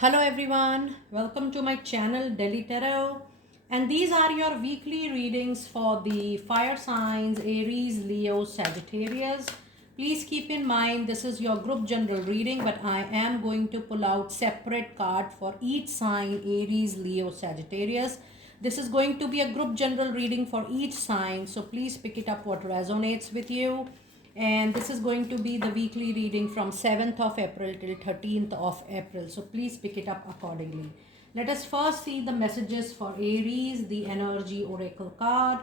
Hello everyone, welcome to my channel Delhi Tarot, and these are your weekly readings for the fire signs Aries, Leo, Sagittarius. Please keep in mind this is your group general reading, but I am going to pull out separate card for each sign Aries, Leo, Sagittarius. This is going to be a group general reading for each sign, so please pick it up what resonates with you. And this is going to be the weekly reading from 7th of April till 13th of April. So please pick it up accordingly. Let us first see the messages for Aries, the energy oracle card.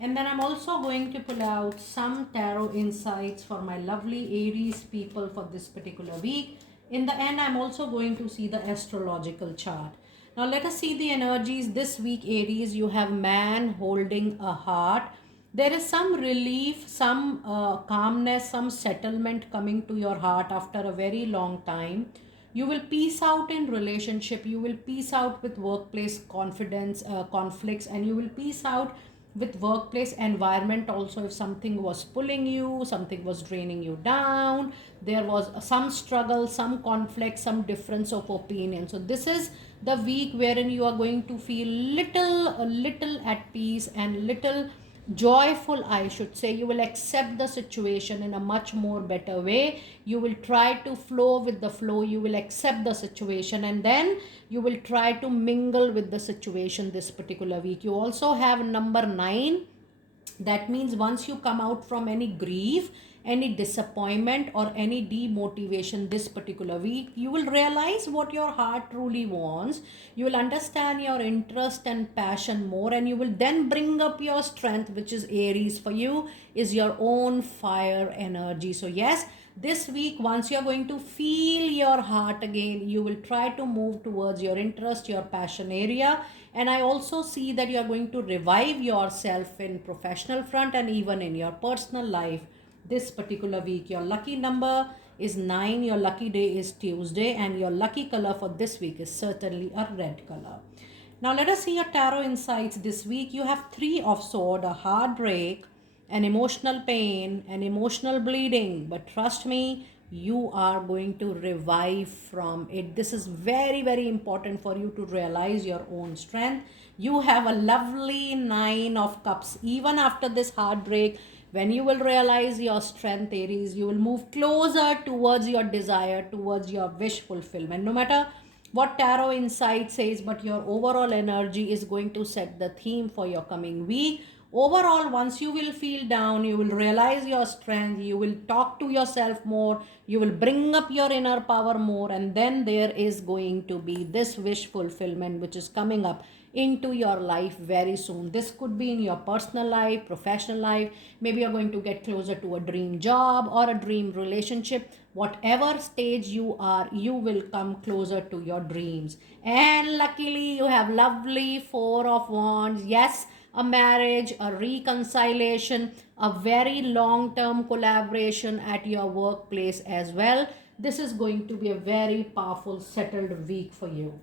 And then I'm also going to pull out some tarot insights for my lovely Aries people for this particular week. In the end, I'm also going to see the astrological chart. Now let us see the energies this week, Aries. You have man holding a heart. There is some relief, some calmness, some settlement coming to your heart after a very long time. You will peace out in relationship, you will peace out with workplace confidence conflicts, and you will peace out with workplace environment also. If something was pulling you, something was draining you down, there was some struggle, some conflict, some difference of opinion. So this is the week wherein you are going to feel a little at peace and little joyful, I should say. You will accept the situation in a much more better way. You will try to flow with the flow. You will accept the situation, and then you will try to mingle with the situation this particular week. You also have number 9. That means once you come out from any grief, any disappointment, or any demotivation this particular week, you will realize what your heart truly wants. You will understand your interest and passion more, and you will then bring up your strength, which is Aries for you, is your own fire energy. So, yes, this week, once you're going to feel your heart again, you will try to move towards your interest, your passion area. And I also see that you're going to revive yourself in professional front and even in your personal life this particular week. Your lucky number is 9, your lucky day is Tuesday, and your lucky color for this week is certainly a red color. Now let us see your tarot insights this week. You have 3 of Swords, a heartbreak, an emotional pain, an emotional bleeding, but trust me, you are going to revive from it. This is very important for you to realize your own strength. You have a lovely 9 of Cups. Even after this heartbreak, when you will realize your strength, Aries, you will move closer towards your desire, towards your wish fulfillment. No matter what tarot insight says, but your overall energy is going to set the theme for your coming week. Overall, once you will feel down, you will realize your strength, you will talk to yourself more, you will bring up your inner power more, and then there is going to be this wish fulfillment which is coming up into your life very soon. This could be in your personal life, professional life. Maybe you're going to get closer to a dream job or a dream relationship. Whatever stage you are, you will come closer to your dreams. And luckily, you have lovely 4 of Wands. Yes, a marriage, a reconciliation, a very long term collaboration at your workplace as well. This is going to be a very powerful, settled week for you.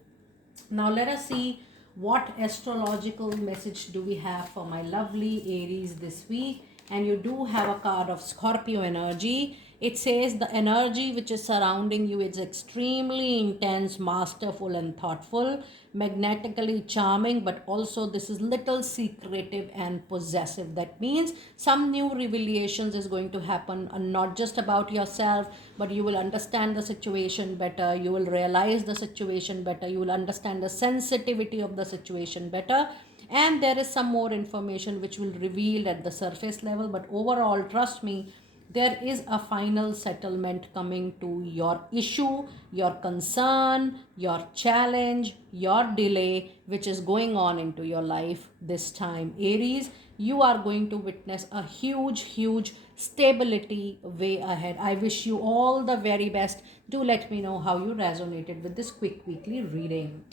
Now, let us see what astrological message do we have for my lovely Aries this week. And you do have a card of Scorpio energy. It says the energy which is surrounding you is extremely intense, masterful, and thoughtful, magnetically charming, but also this is little secretive and possessive. That means some new revelations is going to happen, and not just about yourself, but you will understand the situation better, you will realize the situation better, you will understand the sensitivity of the situation better, and there is some more information which will reveal at the surface level. But overall, trust me, there is a final settlement coming to your issue, your concern, your challenge, your delay, which is going on into your life this time. Aries, you are going to witness a huge stability way ahead. I wish you all the very best. Do let me know how you resonated with this quick weekly reading.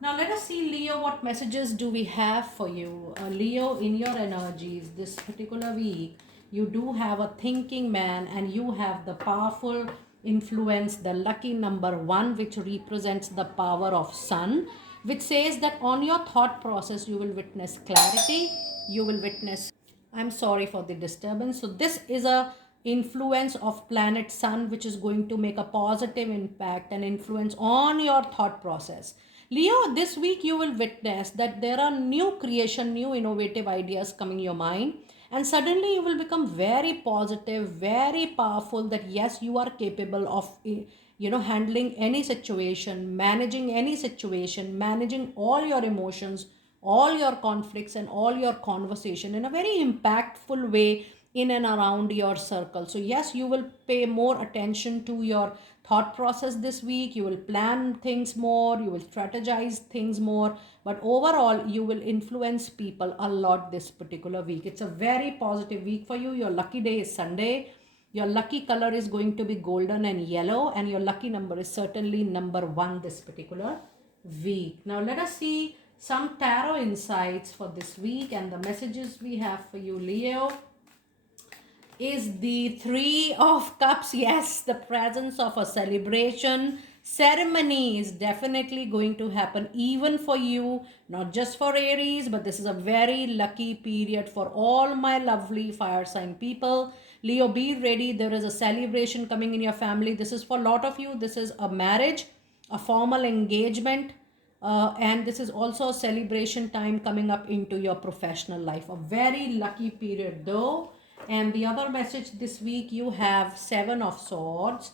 Now let us see, Leo, what messages do we have for you? Leo, in your energies this particular week, you do have a thinking man, and you have the powerful influence, the lucky number 1, which represents the power of sun, which says that on your thought process you will witness clarity, you will witness, I'm sorry for the disturbance. So this is a influence of planet sun, which is going to make a positive impact and influence on your thought process. Leo, this week you will witness that there are new creation, new innovative ideas coming your mind, and suddenly you will become very positive, very powerful, that yes, you are capable of handling any situation, managing any situation, managing all your emotions, all your conflicts and all your conversation in a very impactful way in and around your circle. So yes, you will pay more attention to your thought process this week. You will plan things more, you will strategize things more, but overall you will influence people a lot this particular week. It's a very positive week for you. Your lucky day is Sunday. Your lucky color is going to be golden and yellow, and your lucky number is certainly number 1 this particular week. Now let us see some tarot insights for this week, and the messages we have for you, Leo, is the 3 of Cups. Yes, the presence of a celebration ceremony is definitely going to happen even for you, not just for Aries, but this is a very lucky period for all my lovely fire sign people. Leo, be ready. There is a celebration coming in your family. This is for a lot of you. This is a marriage, a formal engagement, and this is also a celebration time coming up into your professional life. A very lucky period though. And the other message this week, you have 7 of Swords,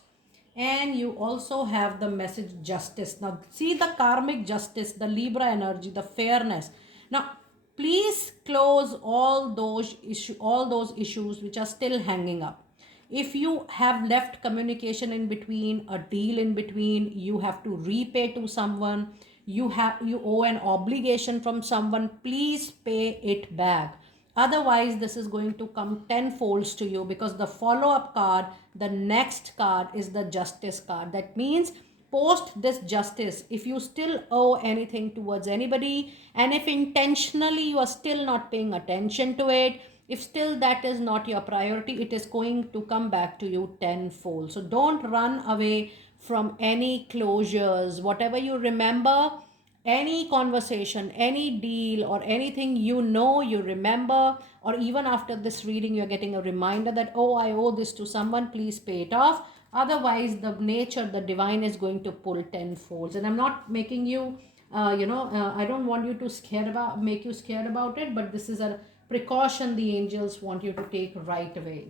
and you also have the message Justice. Now see the karmic justice, the Libra energy, the fairness. Now please close all those issues which are still hanging up. If you have left communication in between, a deal in between, you have to repay to someone, you owe an obligation from someone, please pay it back. Otherwise this is going to come tenfolds to you, because the follow-up card, the next card, is the Justice card. That means post this justice, if you still owe anything towards anybody, and if intentionally you are still not paying attention to it, if still that is not your priority, it is going to come back to you tenfold. So don't run away from any closures. Whatever you remember, any conversation, any deal, or anything you remember, or even after this reading you're getting a reminder that, oh, I owe this to someone, please pay it off. Otherwise the nature, the divine, is going to pull tenfolds. And I'm not making you I don't want you to make you scared about it, but this is a precaution the angels want you to take right away.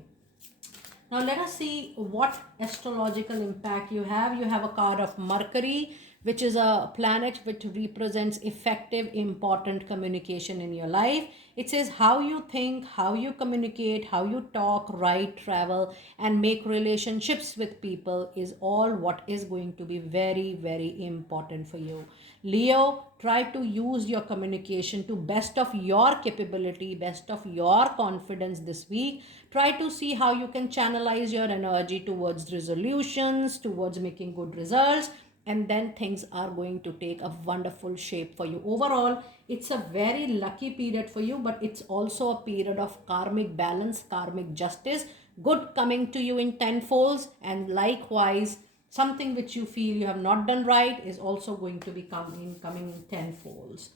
Now let us see what astrological impact you have. You have a card of Mercury, which is a planet which represents effective, important communication in your life. It says how you think, how you communicate, how you talk, write, travel, and make relationships with people is all what is going to be very, very important for you. Leo, try to use your communication to best of your capability, best of your confidence this week. Try to see how you can channelize your energy towards resolutions, towards making good results, and then things are going to take a wonderful shape for you. Overall, it's a very lucky period for you, but it's also a period of karmic balance, karmic justice, good coming to you in tenfolds, and likewise something which you feel you have not done right is also going to be coming in tenfolds.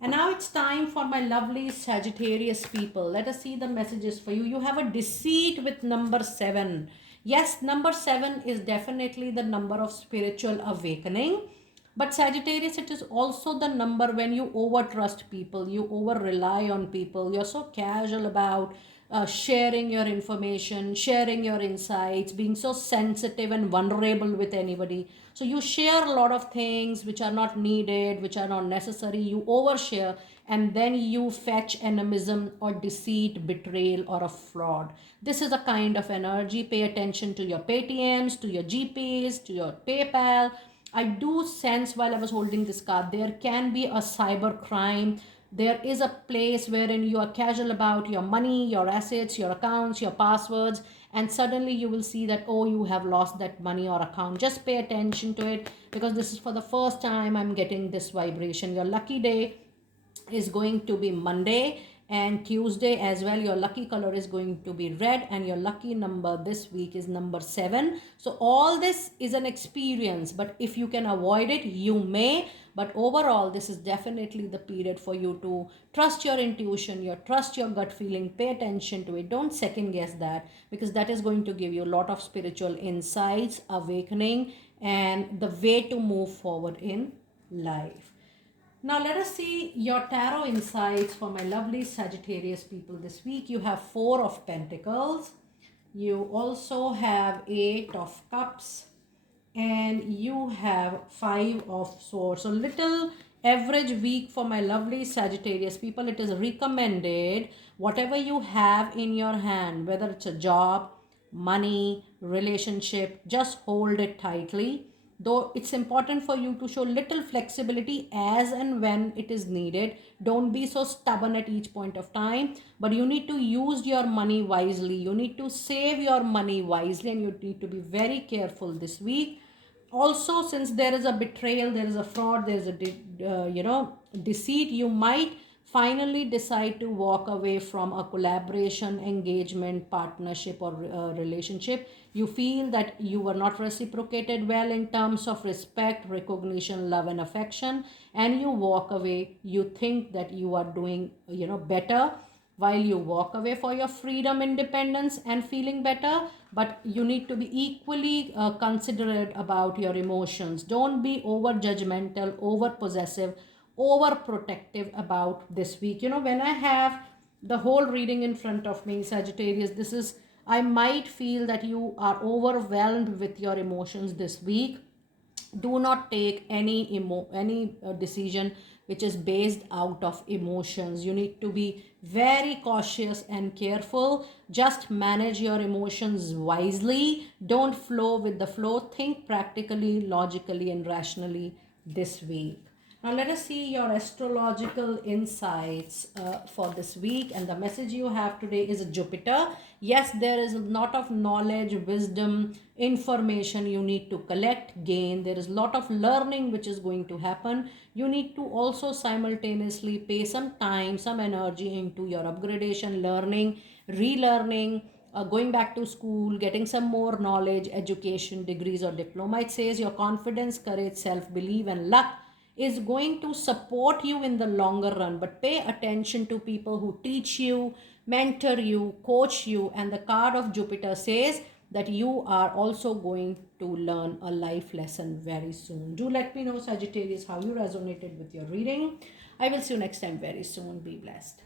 And now it's time for my lovely Sagittarius people. Let us see the messages for you. You have a deceit with number 7. Yes, number 7 is definitely the number of spiritual awakening. But Sagittarius, it is also the number when you over trust people, you over rely on people, you're so casual about sharing your information, sharing your insights, being so sensitive and vulnerable with anybody. So you share a lot of things which are not needed, which are not necessary. You overshare, and then you fetch animism or deceit, betrayal, or a fraud. This is a kind of energy. Pay attention to your Paytms, to your GPs, to your PayPal. I do sense while I was holding this card, there can be a cyber crime. There is a place wherein you are casual about your money, your assets, your accounts, your passwords, and suddenly you will see that, oh, you have lost that money or account. Just pay attention to it, because this is for the first time I'm getting this vibration. Your lucky day is going to be Monday, And Tuesday as well, your lucky color is going to be red, and your lucky number this week is number 7. So all this is an experience, but if you can avoid it, you may. But overall, this is definitely the period for you to trust your intuition, trust your gut feeling, pay attention to it. Don't second guess that, because that is going to give you a lot of spiritual insights, awakening, and the way to move forward in life. Now let us see your tarot insights for my lovely Sagittarius people this week. You have 4 of Pentacles. You also have 8 of Cups. And you have 5 of Swords. So little average week for my lovely Sagittarius people. It is recommended whatever you have in your hand, whether it's a job, money, relationship, just hold it tightly. Though it's important for you to show little flexibility as and when it is needed. Don't be so stubborn at each point of time, but you need to use your money wisely. You need to save your money wisely, and you need to be very careful this week. Also, since there is a betrayal, there is a fraud, there is a deceit, you might finally decide to walk away from a collaboration, engagement, partnership, or relationship. You feel that you were not reciprocated well in terms of respect, recognition, love, and affection, and you walk away. You think that you are doing better while you walk away for your freedom, independence, and feeling better. But you need to be equally considerate about your emotions. Don't be over judgmental, over possessive, over protective about this week. When I have the whole reading in front of me, Sagittarius, this is, I might feel that you are overwhelmed with your emotions this week. Do not take any decision which is based out of emotions. You need to be very cautious and careful. Just manage your emotions wisely. Don't flow with the flow. Think practically, logically, and rationally this week. Now let us see your astrological insights for this week. And the message you have today is Jupiter. Yes, there is a lot of knowledge, wisdom, information you need to collect, gain. There is a lot of learning which is going to happen. You need to also simultaneously pay some time, some energy into your upgradation, learning, relearning, going back to school, getting some more knowledge, education, degrees, or diploma. It says your confidence, courage, self-belief, and luck is going to support you in the longer run. But pay attention to people who teach you, mentor you, coach you. And the card of Jupiter says that you are also going to learn a life lesson very soon. Do let me know, Sagittarius, how you resonated with your reading. I will see you next time very soon. Be blessed.